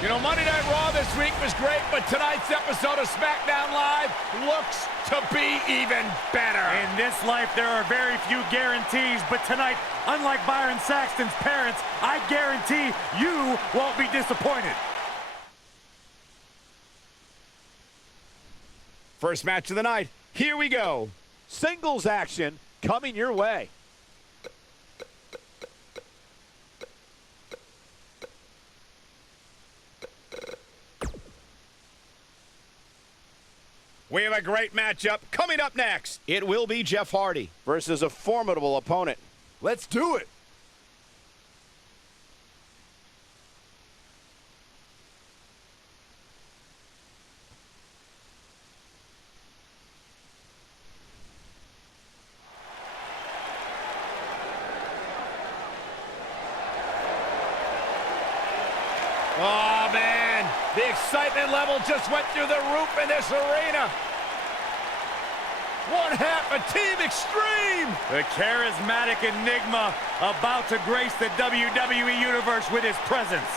You know, Monday Night Raw this week was great, but tonight's episode of SmackDown Live looks to be even better. In this life, there are very few guarantees, but tonight, unlike Byron Saxton's parents, I guarantee you won't be disappointed. First match of the night, here we go. Singles action coming your way. We have a great matchup coming up next. It will be Jeff Hardy versus a formidable opponent. Let's do it. Oh, man. The excitement level just went through the roof in this arena. One half of Team Extreme. The charismatic enigma about to grace the WWE Universe with his presence.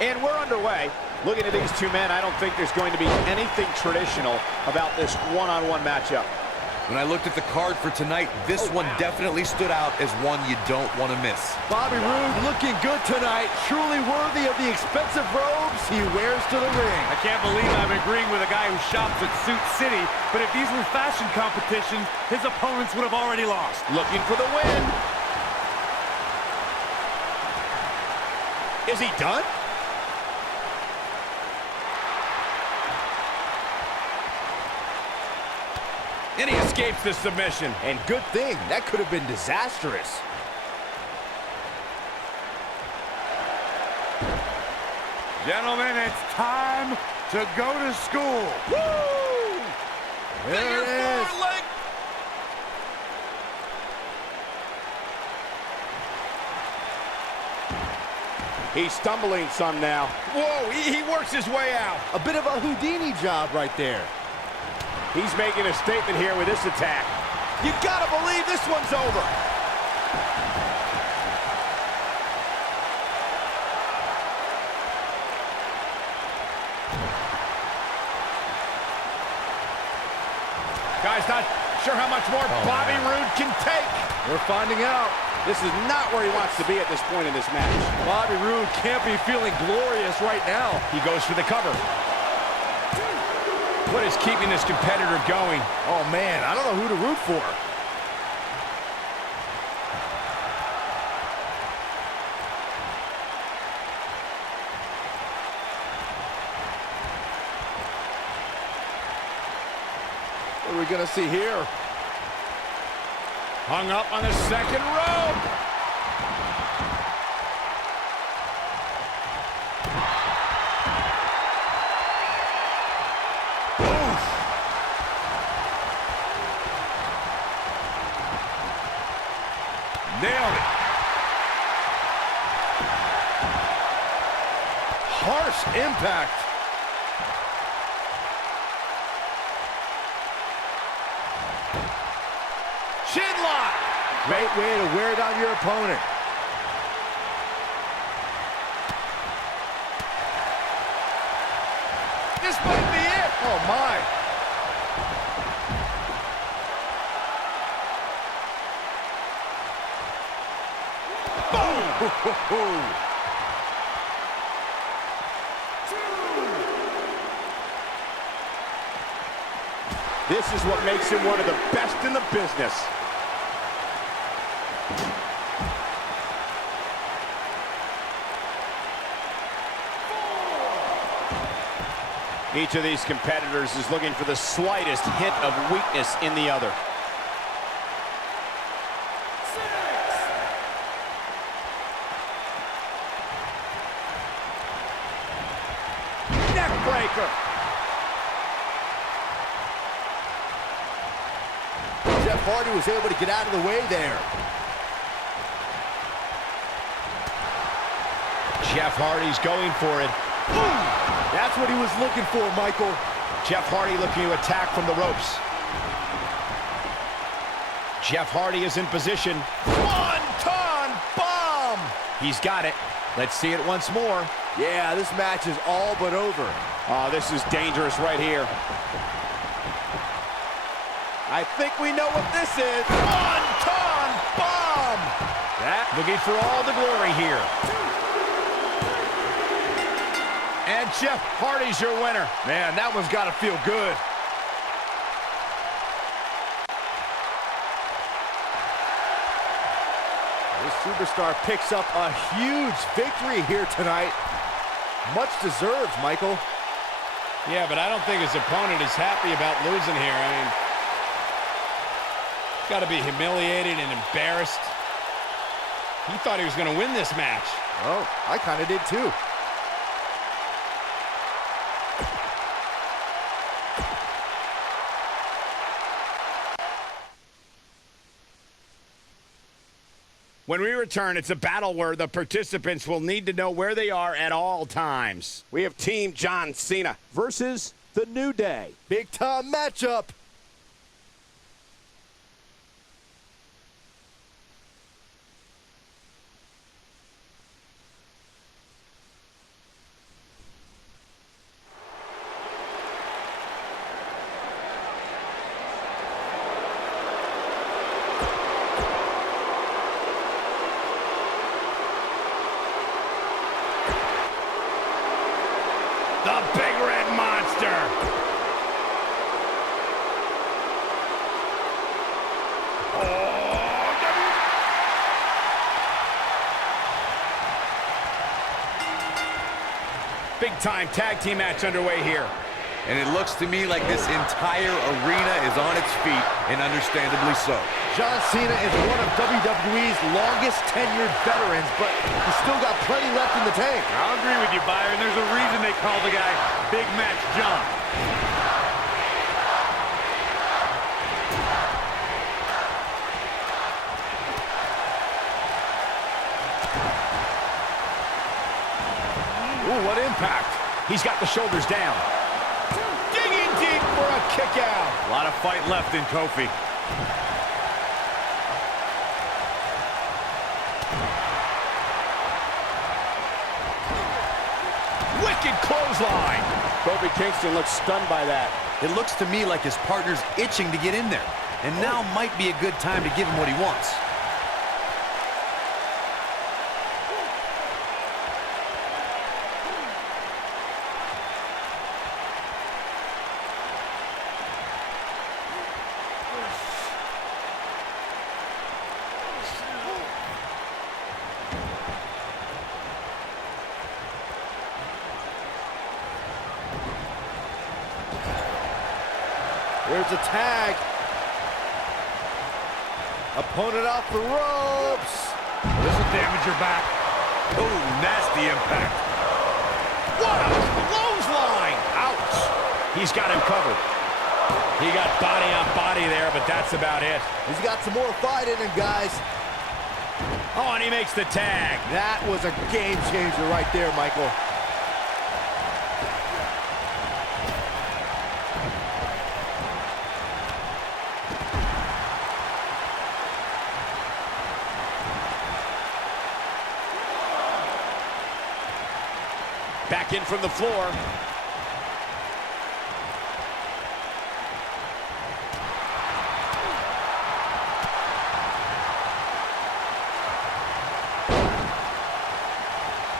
And we're underway. Looking at these two men, I don't think there's going to be anything traditional about this one-on-one matchup. When I looked at the card for tonight, this one definitely stood out as one you don't want to miss. Bobby Roode looking good tonight. Truly worthy of the expensive robes he wears to the ring. I can't believe I'm agreeing with a guy who shops at Suit City, but if these were fashion competitions, his opponents would have already lost. Looking for the win. Is he done? And he escapes the submission. And good thing, that could have been disastrous. Gentlemen, it's time to go to school. Woo! There it is. He's stumbling some now. Whoa, he works his way out. A bit of a Houdini job right there. He's making a statement here with this attack. You gotta believe this one's over. Guy's not sure how much more Bobby Roode can take. We're finding out. This is not where he wants to be at this point in this match. Bobby Roode can't be feeling glorious right now. He goes for the cover. What is keeping this competitor going? Oh, man, I don't know who to root for. What are we going to see here? Hung up on the second rope. Nailed it. Harsh impact. Chin lock. Great way to wear down your opponent. This might be it. Oh, my. This is what makes him one of the best in the business. Each of these competitors is looking for the slightest hint of weakness in the other. breaker. Jeff Hardy was able to get out of the way there. Jeff Hardy's going for it. Boom! That's what he was looking for, Michael. Jeff Hardy looking to attack from the ropes. Jeff Hardy is in position. One-ton bomb! He's got it. Let's see it once more. Yeah, this match is all but over. Oh, this is dangerous right here. I think we know what this is. One-ton bomb! Looking for all the glory here. And Jeff Hardy's your winner. Man, that one's got to feel good. This superstar picks up a huge victory here tonight. Much deserved, Michael. Yeah, but I don't think his opponent is happy about losing here. I mean, he's got to be humiliated and embarrassed. He thought he was going to win this match. Oh, I kind of did too. When we return, it's a battle where the participants will need to know where they are at all times. We have Team John Cena versus The New Day. Big time matchup. The Big Red Monster. Big time tag team match underway here. And it looks to me like this entire arena is on its feet, and understandably so. John Cena is one of WWE's longest tenured veterans, but he's still got plenty left in the tank. I'll agree with you, Byron. There's a reason they call the guy Big Match John. Ooh, what impact. He's got the shoulders down. Digging deep for a kick out. A lot of fight left in Kofi. Wicked clothesline. Kofi Kingston looks stunned by that. It looks to me like his partner's itching to get in there. And now might be a good time to give him what he wants. There's a tag. Opponent off the ropes. This will damage your back. Oh, nasty impact. What a clothesline. Ouch. He's got him covered. He got body on body there, but that's about it. He's got some more fight in him, guys. Oh, and he makes the tag. That was a game changer right there, Michael. Back in from the floor.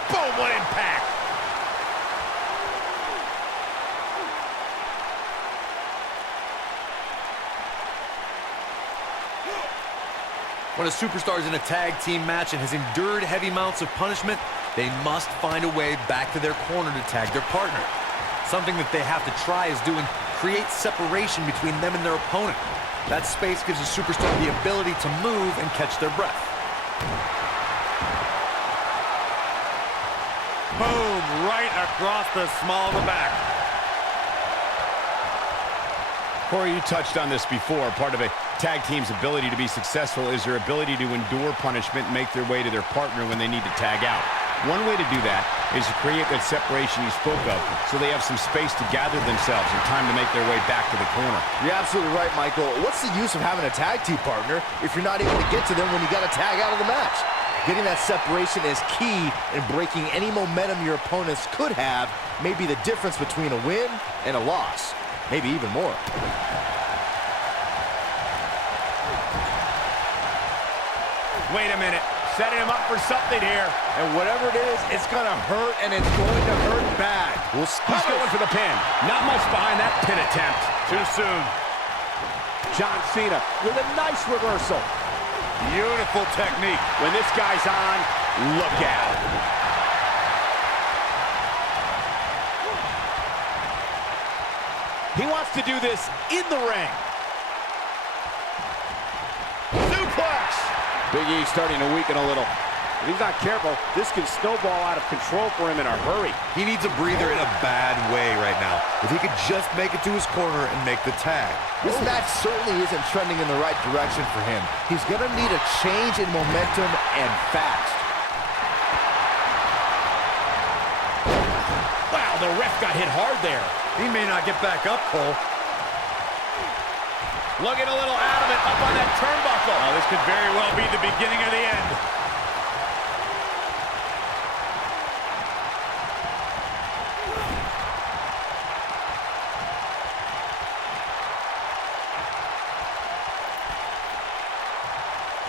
Boom, what impact. When a superstar is in a tag team match and has endured heavy amounts of punishment, they must find a way back to their corner to tag their partner. Something that they have to try is doing create separation between them and their opponent. That space gives a superstar the ability to move and catch their breath. Boom, right across the small of the back. Corey, you touched on this before. Part of a tag team's ability to be successful is their ability to endure punishment and make their way to their partner when they need to tag out. One way to do that is to create that separation you spoke of, so they have some space to gather themselves and time to make their way back to the corner. You're absolutely right, Michael. What's the use of having a tag team partner if you're not able to get to them when you got to tag out of the match? Getting that separation is key in breaking any momentum your opponents could have, may be the difference between a win and a loss. Maybe even more. Wait a minute. Setting him up for something here. And whatever it is, it's going to hurt, and it's going to hurt bad. He's going for the pin. Not much behind that pin attempt. Too soon. John Cena with a nice reversal. Beautiful technique. When this guy's on, look out. He wants to do this in the ring. Suplex. Big E starting to weaken a little. If he's not careful, this can snowball out of control for him in a hurry. He needs a breather in a bad way right now. If he could just make it to his corner and make the tag. This match certainly isn't trending in the right direction for him. He's going to need a change in momentum and fast. Wow, the ref got hit hard there. He may not get back up, Cole. Looking a little out of it up on that turnbuckle. Oh, this could very well be the beginning of the end.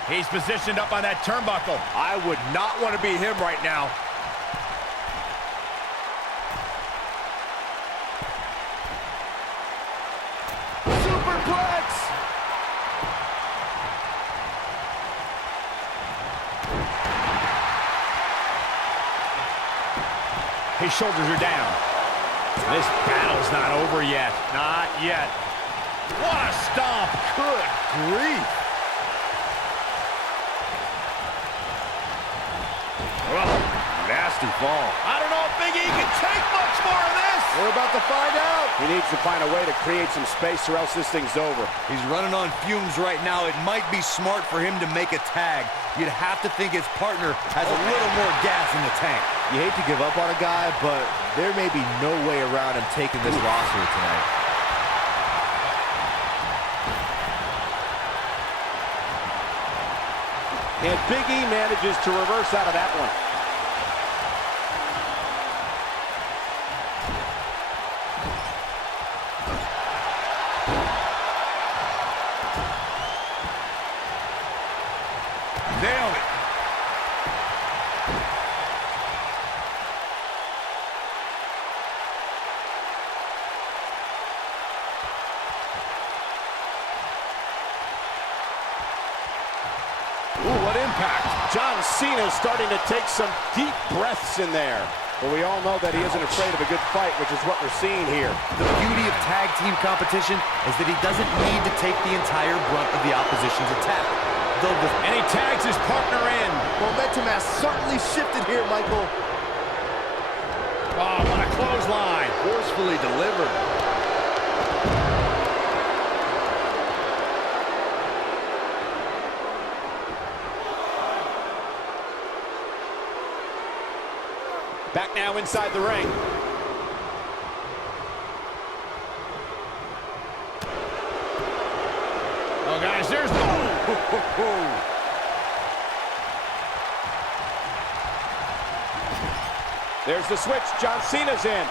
He's positioned up on that turnbuckle. I would not want to be him right now. Superplex! His shoulders are down. This battle's not over yet. Not yet. What a stomp. Good grief. Oh, nasty fall. I don't know if Big E can take much more of this. We're about to find out. He needs to find a way to create some space or else this thing's over. He's running on fumes right now. It might be smart for him to make a tag. You'd have to think his partner has a little more gas in the tank. You hate to give up on a guy, but there may be no way around him taking this loss here tonight. And Big E manages to reverse out of that one. Nailed it. Ooh, what impact. John Cena's starting to take some deep breaths in there. But we all know that he isn't afraid of a good fight, which is what we're seeing here. The beauty of tag team competition is that he doesn't need to take the entire brunt of the opposition's attack. And he tags his partner in. Momentum has certainly shifted here, Michael. Oh, what a clothesline. Forcefully delivered. Back now inside the ring. Oh, guys, there's There's the switch. John Cena's in.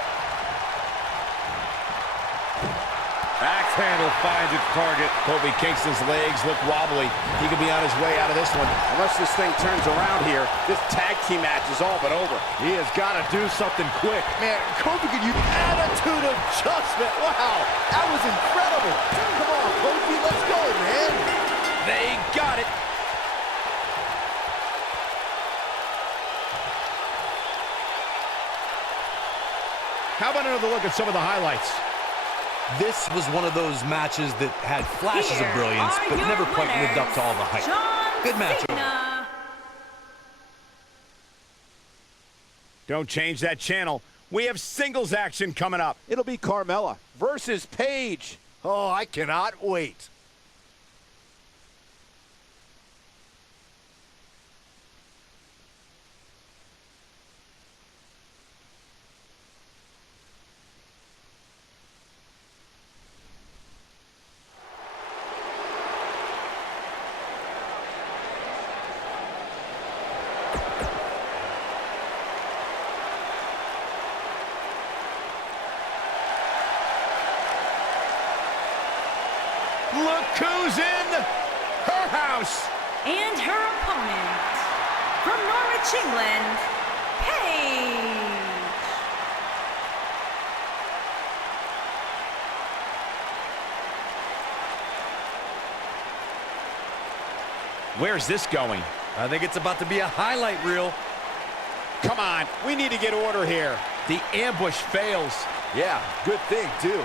Axe handle finds its target. Kofi Kingston's legs look wobbly. He could be on his way out of this one. Unless this thing turns around here, this tag team match is all but over. He has got to do something quick. Man, Kofi could use attitude adjustment. Wow, that was incredible. Come on, Kofi, let's go, man. They got it. How about another look at some of the highlights? This was one of those matches that had flashes of brilliance, but never quite lived up to all the hype. Good match. Don't change that channel. We have singles action coming up. It'll be Carmella versus Paige. Oh, I cannot wait. Look who's in her house. And her opponent, from Norwich, England, Paige. Where's this going? I think it's about to be a highlight reel. Come on, we need to get order here. The ambush fails. Yeah, good thing, too.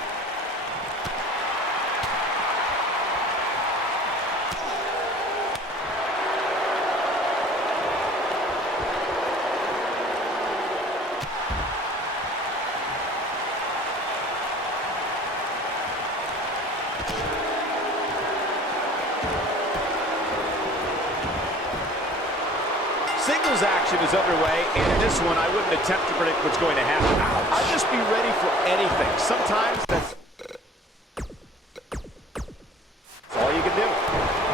Singles action is underway, and in this one, I wouldn't attempt to predict what's going to happen. I'd just be ready for anything. Sometimes that's all you can do.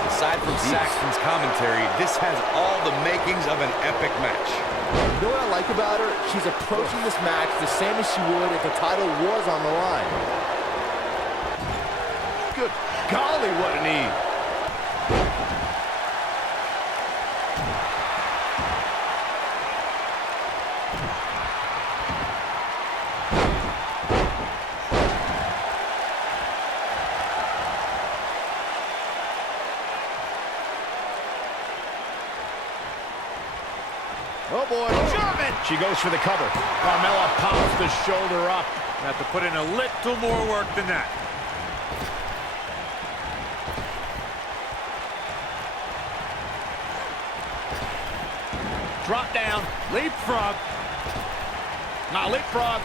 Aside from Saxton's commentary, this has all the makings of an epic match. You know what I like about her? She's approaching this match the same as she would if the title was on the line. Good golly, what a knee. Oh, boy. German! She goes for the cover. Carmella pops the shoulder up. Have to put in a little more work than that. Drop down. Leapfrog. Now leapfrog.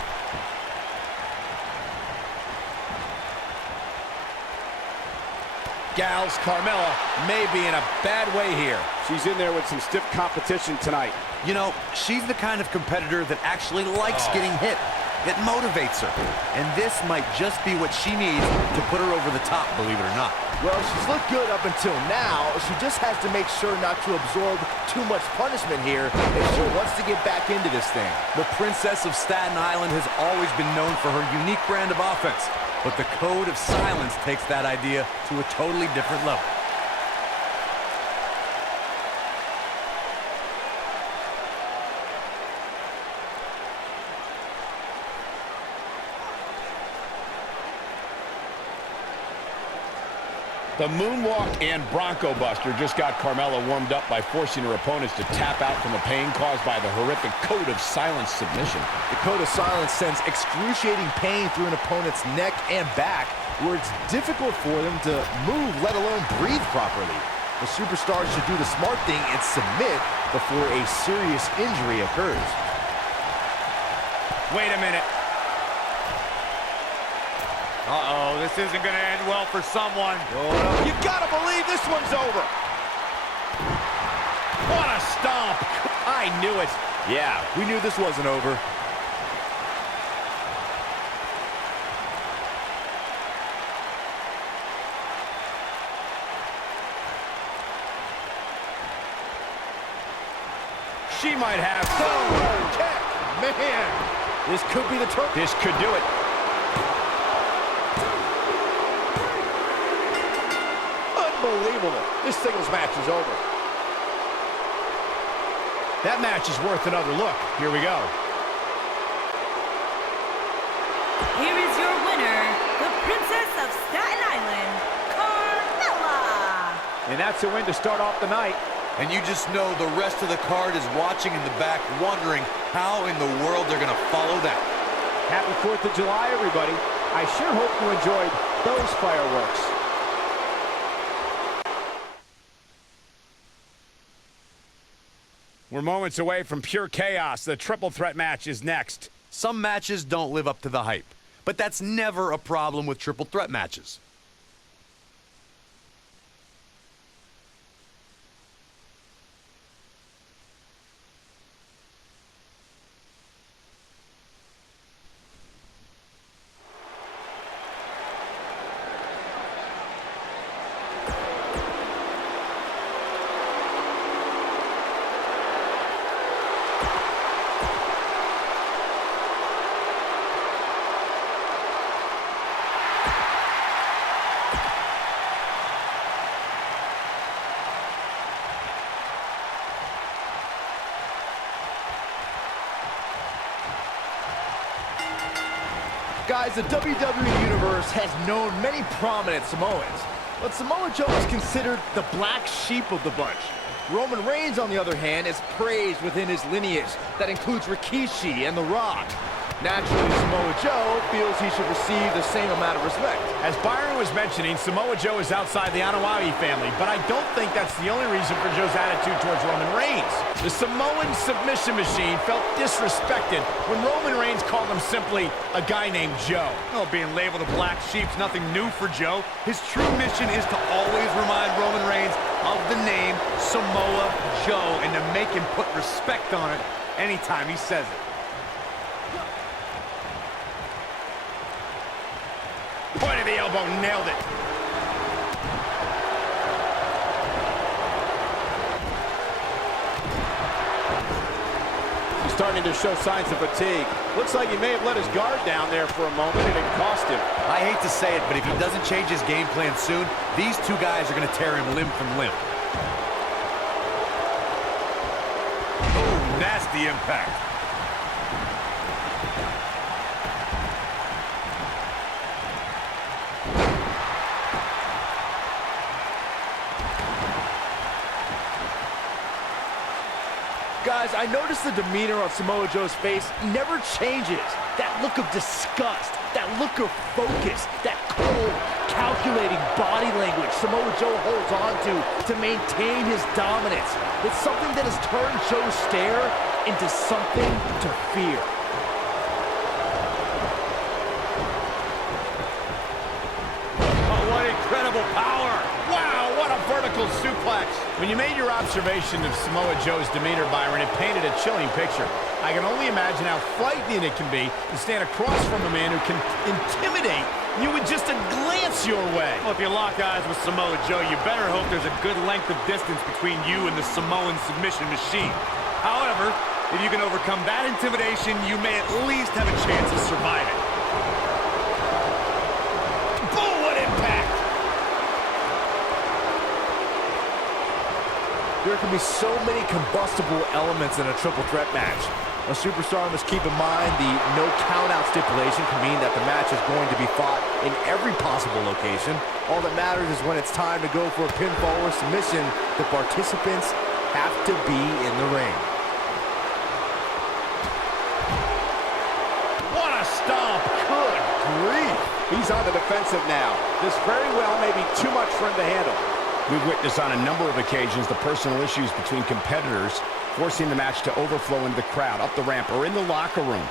Gals, Carmella may be in a bad way here. She's in there with some stiff competition tonight. You know, she's the kind of competitor that actually likes getting hit. It motivates her. And this might just be what she needs to put her over the top, believe it or not. Well, she's looked good up until now. She just has to make sure not to absorb too much punishment here if she wants to get back into this thing. The Princess of Staten Island has always been known for her unique brand of offense. But the code of silence takes that idea to a totally different level. The moonwalk and Bronco Buster just got Carmella warmed up by forcing her opponents to tap out from the pain caused by the horrific code of silence submission. The code of silence sends excruciating pain through an opponent's neck and back, where it's difficult for them to move, let alone breathe properly. The superstars should do the smart thing and submit before a serious injury occurs. Wait a minute. Uh-oh, this isn't going to end well for someone. You gotta believe this one's over. What a stomp. I knew it. Yeah, we knew this wasn't over. She might have. Man, this could be the turn. This could do it. Unbelievable. This singles match is over. That match is worth another look. Here we go. Here is your winner, the Princess of Staten Island, Carmella. And that's a win to start off the night. And you just know the rest of the card is watching in the back, wondering how in the world they're going to follow that. Happy 4th of July, everybody. I sure hope you enjoyed those fireworks. We're moments away from pure chaos. The triple threat match is next. Some matches don't live up to the hype, but that's never a problem with triple threat matches. Guys, the WWE Universe has known many prominent Samoans, but Samoa Joe is considered the black sheep of the bunch. Roman Reigns, on the other hand, is praised within his lineage. That includes Rikishi and The Rock. Naturally, Samoa Joe feels he should receive the same amount of respect. As Byron was mentioning, Samoa Joe is outside the Anoa'i family, but I don't think that's the only reason for Joe's attitude towards Roman Reigns. The Samoan submission machine felt disrespected when Roman Reigns called him simply a guy named Joe. Oh, being labeled a black sheep's nothing new for Joe. His true mission is to always remind Roman Reigns of the name Samoa Joe and to make him put respect on it anytime he says it. Point of the elbow, nailed it. He's starting to show signs of fatigue. Looks like he may have let his guard down there for a moment, and it cost him. I hate to say it, but if he doesn't change his game plan soon, these two guys are going to tear him limb from limb. Oh, nasty impact. Guys, I noticed the demeanor on Samoa Joe's face never changes. That look of disgust, that look of focus, that cold, calculating body language Samoa Joe holds on to maintain his dominance. It's something that has turned Joe's stare into something to fear. Oh, what incredible power! Wow, what a vertical suplex. When you made your observation of Samoa Joe's demeanor, Byron, it painted a chilling picture. I can only imagine how frightening it can be to stand across from a man who can intimidate you with just a glance your way. Well, if you lock eyes with Samoa Joe, you better hope there's a good length of distance between you and the Samoan submission machine. However, if you can overcome that intimidation, you may at least have a chance of surviving. Boom, what impact! There can be so many combustible elements in a triple threat match. A superstar must keep in mind the no count-out stipulation can mean that the match is going to be fought in every possible location. All that matters is when it's time to go for a pinfall or submission, the participants have to be in the ring. What a stomp! Good grief. He's on the defensive now. This very well may be too much for him to handle. We've witnessed on a number of occasions the personal issues between competitors forcing the match to overflow into the crowd, up the ramp, or in the locker room.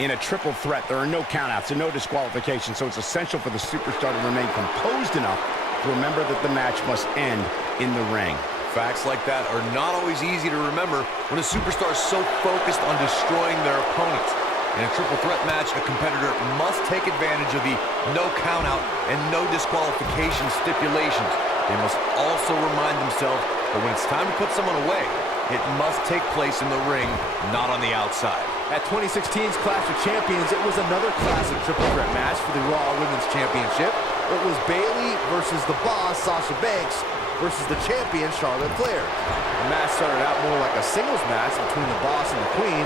In a triple threat, there are no countouts and no disqualifications, so it's essential for the superstar to remain composed enough to remember that the match must end in the ring. Facts like that are not always easy to remember when a superstar is so focused on destroying their opponent. In a triple threat match, a competitor must take advantage of the no countout and no disqualification stipulations. They must also remind themselves that when it's time to put someone away, it must take place in the ring, not on the outside. At 2016's Clash of Champions, it was another classic triple threat match for the Raw Women's Championship. It was Bayley versus the Boss, Sasha Banks, versus the champion, Charlotte Flair. The match started out more like a singles match between the Boss and the Queen.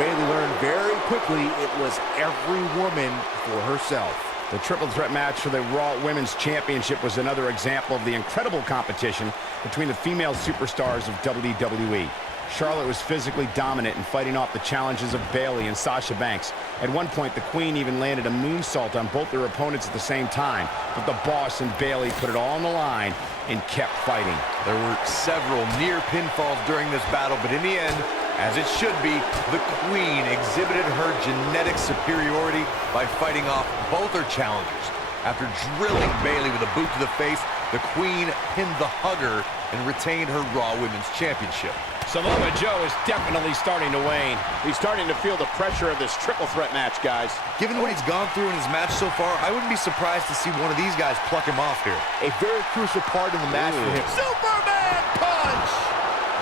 Bayley learned very quickly it was every woman for herself. The triple threat match for the Raw Women's Championship was another example of the incredible competition between the female superstars of WWE. Charlotte was physically dominant in fighting off the challenges of Bayley and Sasha Banks. At one point, the Queen even landed a moonsault on both their opponents at the same time, but the Boss and Bayley put it all on the line and kept fighting. There were several near pinfalls during this battle, but in the end, as it should be, the Queen exhibited her genetic superiority by fighting off both her challengers. After drilling Bayley with a boot to the face, the Queen pinned the hugger and retained her Raw Women's Championship. Samoa Joe is definitely starting to wane. He's starting to feel the pressure of this triple threat match, guys. Given what he's gone through in his match so far, I wouldn't be surprised to see one of these guys pluck him off here. A very crucial part in the match for him. Superman punch!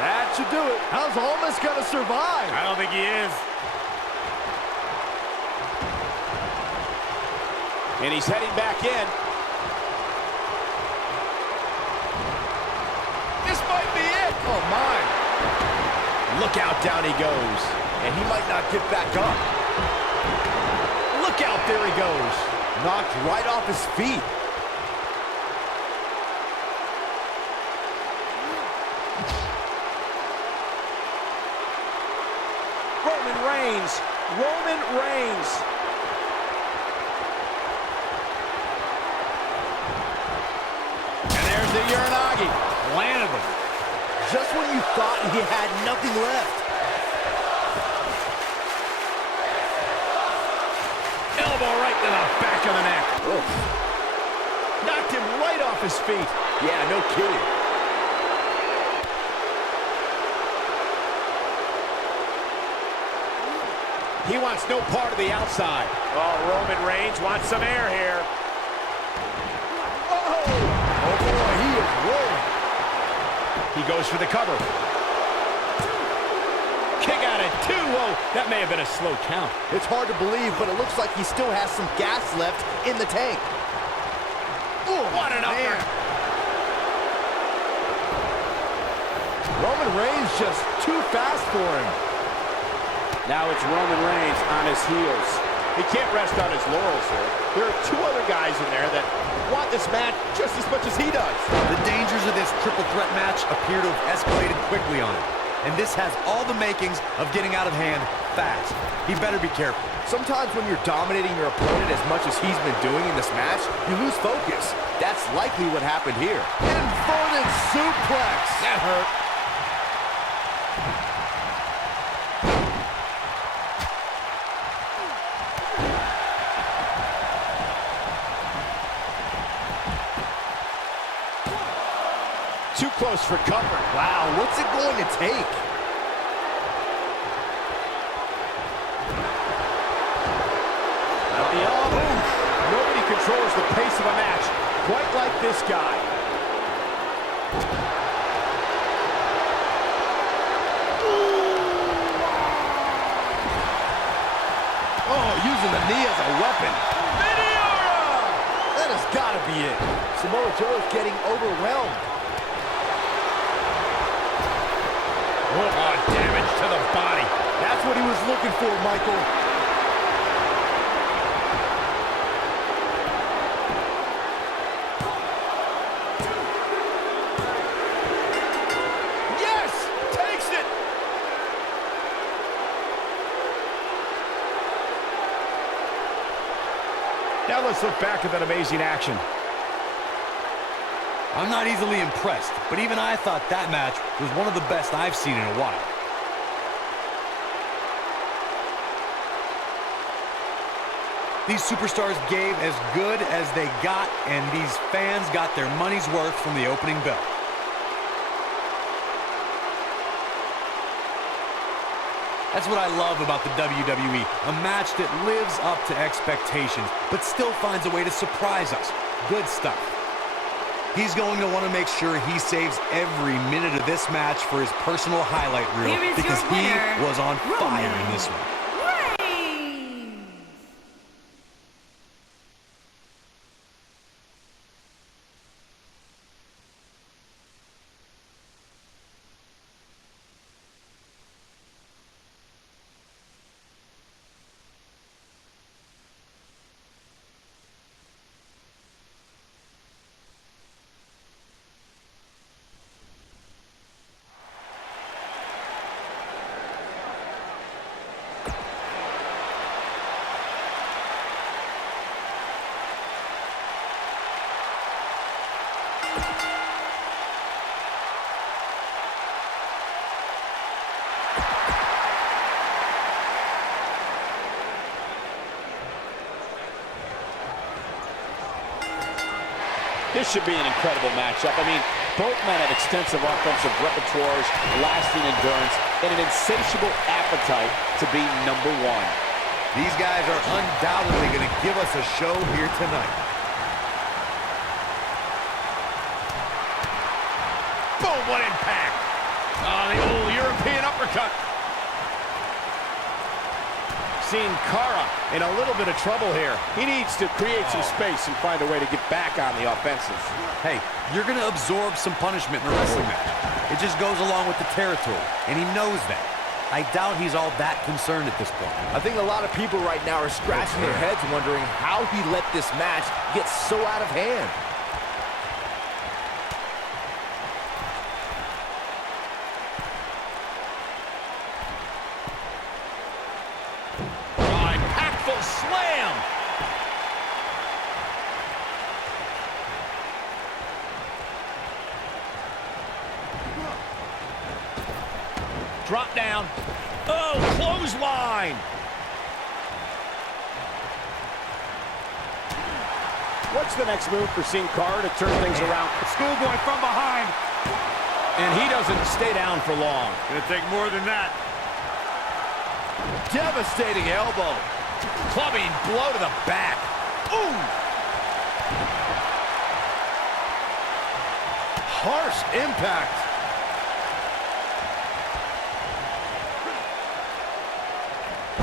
That should do it. How's Almas gonna survive? I don't think he is. And he's heading back in. This might be it! Oh, my! Look out, down he goes. And he might not get back up. Look out, there he goes. Knocked right off his feet. Roman Reigns. Roman Reigns. And there's the Uranagi. Landed him. Just when you thought he had nothing left. Elbow right to the back of the neck. Oof. Knocked him right off his feet. Yeah, no kidding. He wants no part of the outside. Oh, Roman Reigns wants some air here. Oh boy, he is rolling. He goes for the cover. Kick out at 2. Whoa, that may have been a slow count. It's hard to believe, but it looks like he still has some gas left in the tank. Ooh, what an upper. Roman Reigns just too fast for him. Now it's Roman Reigns on his heels. He can't rest on his laurels here. There are 2 other guys in there that want this match just as much as he does. The dangers of this triple threat match appear to have escalated quickly on him. And this has all the makings of getting out of hand fast. He better be careful. Sometimes when you're dominating your opponent as much as he's been doing in this match, you lose focus. That's likely what happened here. Inverted suplex. That hurt. Too close for comfort. Wow, what's it going to take? At the elbow. Nobody controls the pace of a match quite like this guy. Oh, using the knee as a weapon. That has got to be it. Samoa Joe is getting overwhelmed. Oh, damage to the body. That's what he was looking for, Michael. Yes! Takes it! Now let's look back at that amazing action. I'm not easily impressed, but even I thought that match was one of the best I've seen in a while. These superstars gave as good as they got, and these fans got their money's worth from the opening bell. That's what I love about the WWE, a match that lives up to expectations, but still finds a way to surprise us. Good stuff. He's going to want to make sure he saves every minute of this match for his personal highlight reel because he was on fire in this one. This should be an incredible matchup. I mean, both men have extensive offensive repertoires, lasting endurance, and an insatiable appetite to be number one. These guys are undoubtedly going to give us a show here tonight. Boom, what impact! Oh, the old European uppercut. Seeing Cara in a little bit of trouble here. He needs to create some space and find a way to get back on the offensive. Hey, you're going to absorb some punishment in a wrestling match. It just goes along with the territory, and he knows that. I doubt he's all that concerned at this point. I think a lot of people right now are scratching their heads wondering how he let this match get so out of hand. Impactful slam. Drop down. Oh, clothesline. What's the next move for Sin Cara to turn things around? Schoolboy from behind. And he doesn't stay down for long. Gonna take more than that. Devastating elbow. Clubbing blow to the back. Ooh. Harsh impact.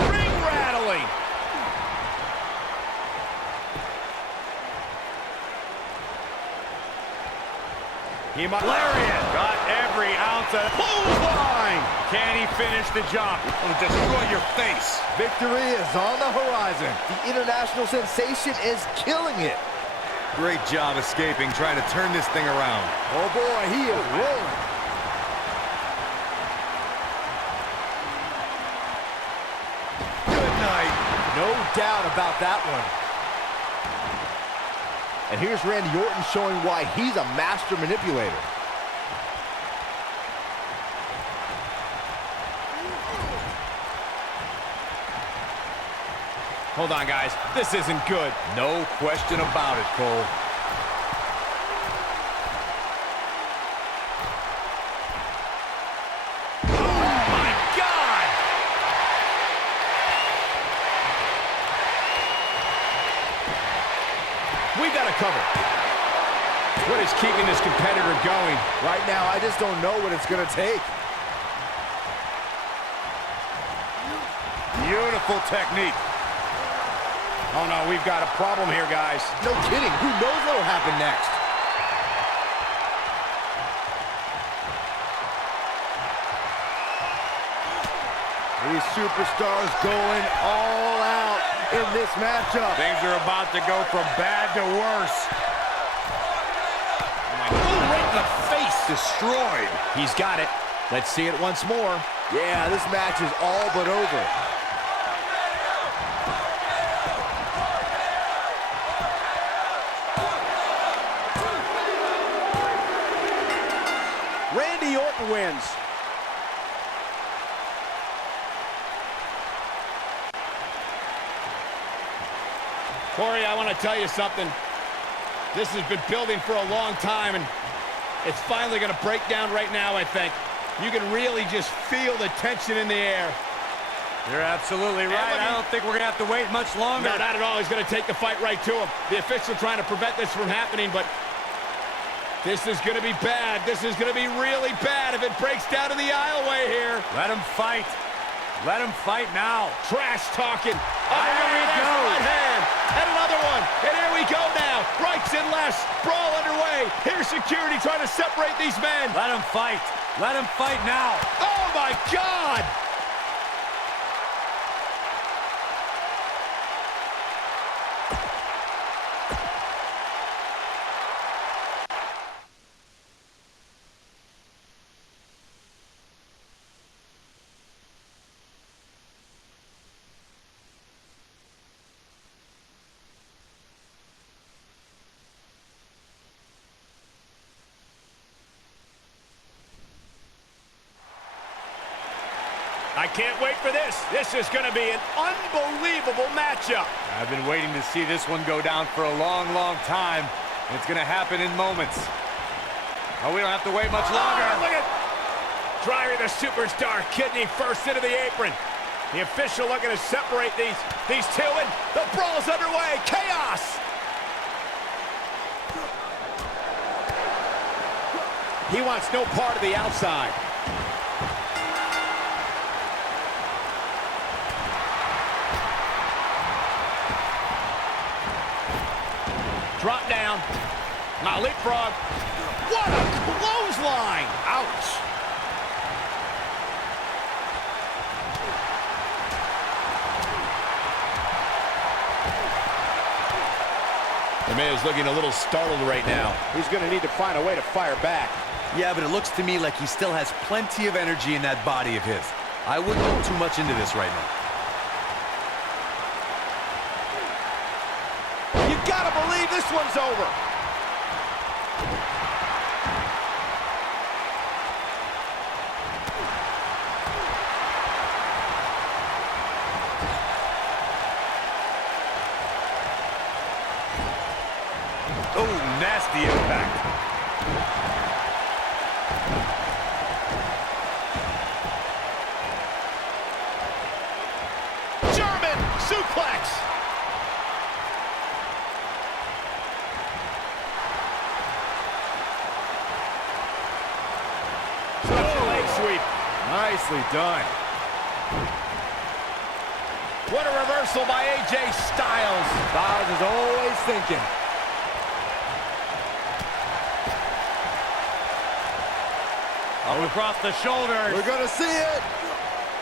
Ring rattling. He might. Lariat. Got every ounce of Clothesline. Can he finish the job? It'll destroy your face. Victory is on the horizon. The international sensation is killing it. Great job escaping, trying to turn this thing around. Oh boy, he is rolling. Good night. No doubt about that one. And here's Randy Orton showing why he's a master manipulator. Hold on, guys. This isn't good. No question about it, Cole. We got to cover. What is keeping this competitor going? Right now, I just don't know what it's going to take. Beautiful technique. Oh, no, we've got a problem here, guys. No kidding. Who knows what will happen next? These superstars going all out in this matchup. Things are about to go from bad to worse. Ooh, right in the face. Destroyed. He's got it. Let's see it once more. Yeah, this match is all but over. Randy Orton wins. Corey, I want to tell you something. This has been building for a long time, and it's finally going to break down right now, I think. You can really just feel the tension in the air. You're absolutely right. I don't think we're going to have to wait much longer. No, not at all. He's going to take the fight right to him. The official trying to prevent this from happening, but this is going to be bad. This is going to be really bad if it breaks down to the aisleway here. Let him fight. Let him fight now. Trash talking. There we go. Right hand. And another one. And here we go now. Rights and lefts. Brawl underway. Here's security trying to separate these men. Let him fight. Let him fight now. Oh, my God. I can't wait for this. This is going to be an unbelievable matchup. I've been waiting to see this one go down for a long, long time. It's going to happen in moments. Oh, we don't have to wait much longer. Oh, look at driving the superstar kidney first into the apron. The official looking to separate these two, and the brawl's underway. Chaos. He wants no part of the outside. Drop down. Now leapfrog. What a clothesline. Ouch. The man is looking a little startled right now. He's going to need to find a way to fire back. Yeah, but it looks to me like he still has plenty of energy in that body of his. I wouldn't look too much into this right now. You gotta believe this one's over. Oh, nasty impact. German suplex. Leg sweep. Nicely done. What a reversal by AJ Styles. Styles is always thinking. Up across the shoulders. We're gonna see it.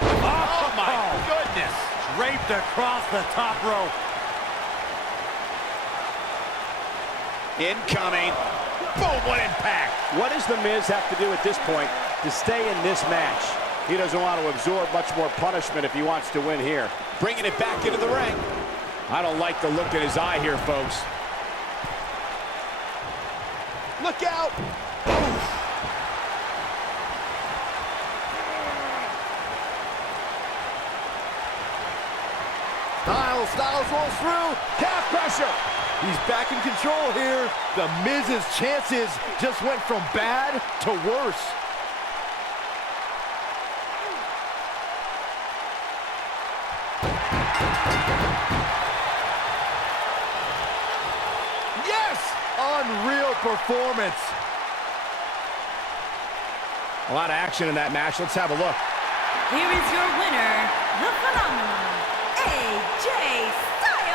Oh, my goodness. Draped across the top rope. Incoming. Boom, what impact. What does The Miz have to do at this point to stay in this match? He doesn't want to absorb much more punishment if he wants to win here. Bringing it back into the ring. I don't like the look in his eye here, folks. Look out! Styles rolls through. Calf pressure! He's back in control here. The Miz's chances just went from bad to worse. Yes! Unreal performance. A lot of action in that match. Let's have a look. Here is your winner, the phenomenal AJ Styles.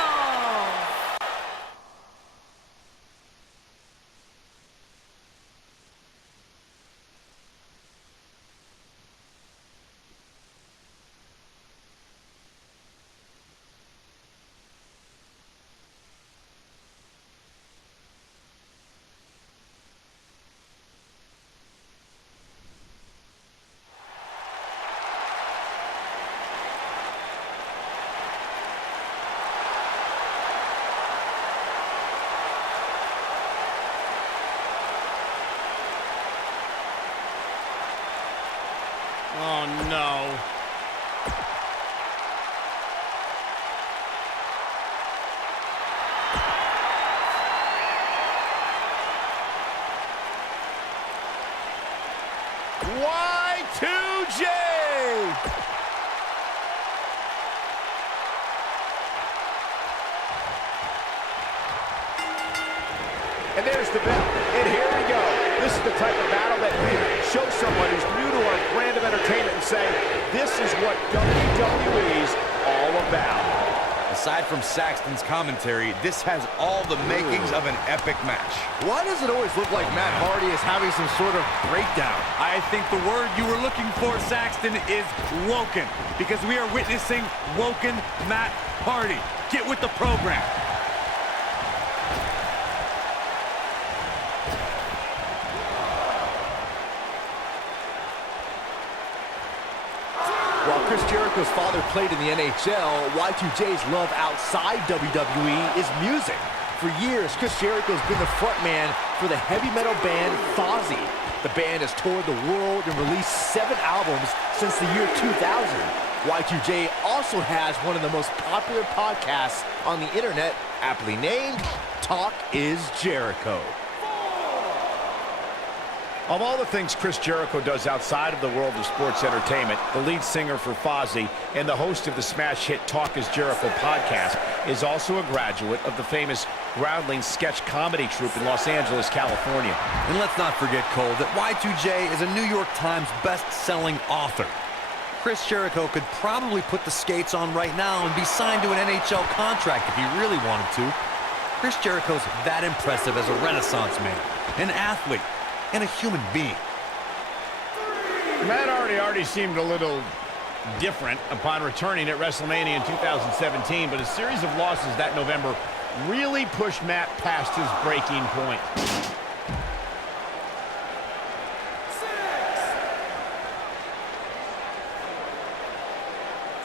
Oh, no. Y2J! And there's the bell. And here we go. This is the type of battle that we show someone who's new to our brand of entertainment and say, this is what WWE's all about. Aside from Saxton's commentary, this has all the makings of an epic match. Why does it always look like Matt Hardy is having some sort of breakdown? I think the word you were looking for, Saxton, is woken. Because we are witnessing woken Matt Hardy. Get with the program. While Chris Jericho's father played in the NHL, Y2J's love outside WWE is music. For years, Chris Jericho's been the frontman for the heavy metal band Fozzy. The band has toured the world and released 7 albums since the year 2000. Y2J also has one of the most popular podcasts on the internet, aptly named Talk is Jericho. Of all the things Chris Jericho does outside of the world of sports entertainment, the lead singer for Fozzy and the host of the smash hit Talk is Jericho podcast is also a graduate of the famous Groundling sketch comedy troupe in Los Angeles, California. And let's not forget, Cole, that Y2J is a New York Times best-selling author. Chris Jericho could probably put the skates on right now and be signed to an NHL contract if he really wanted to. Chris Jericho's that impressive as a Renaissance man, an athlete, and a human being. Matt Hardy already seemed a little different upon returning at WrestleMania in 2017, but a series of losses that November Really pushed Matt past his breaking point.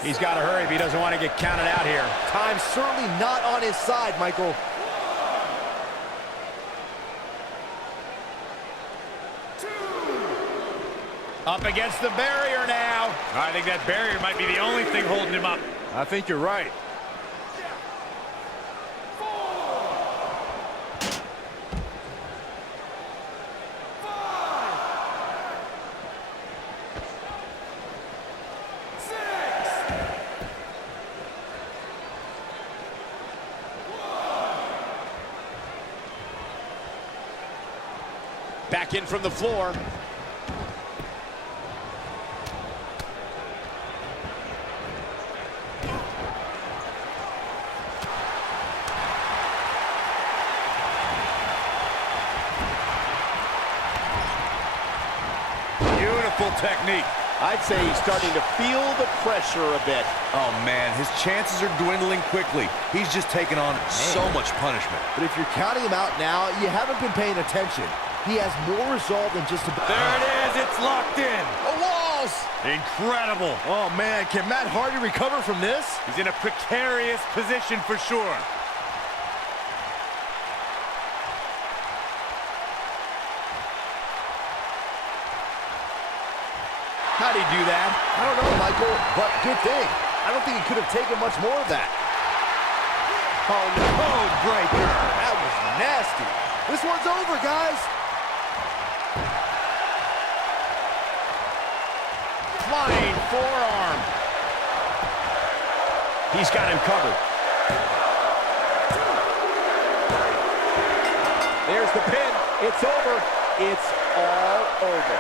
He's got to hurry if he doesn't want to get counted out here. Time's certainly not on his side, Michael. Up against the barrier now. I think that barrier might be the only thing holding him up. I think you're right. Back in from the floor. Beautiful technique. I'd say he's starting to feel the pressure a bit. Oh, man, his chances are dwindling quickly. He's just taken on so much punishment. But if you're counting him out now, you haven't been paying attention. He has more resolve than just a... There it is. It's locked in. The walls! Incredible. Oh, man, can Matt Hardy recover from this? He's in a precarious position for sure. How'd he do that? I don't know, Michael, but good thing. I don't think he could have taken much more of that. Oh, code breaker. That was nasty. This one's over, guys. Flying forearm. He's got him covered. There's the pin. It's over. It's all over.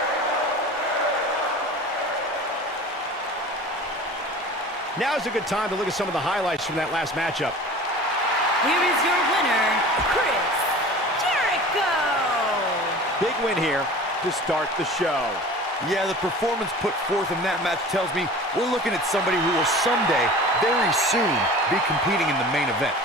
Now's a good time to look at some of the highlights from that last matchup. Here is your winner, Chris Jericho. Big win here to start the show. Yeah, the performance put forth in that match tells me we're looking at somebody who will someday, very soon, be competing in the main event.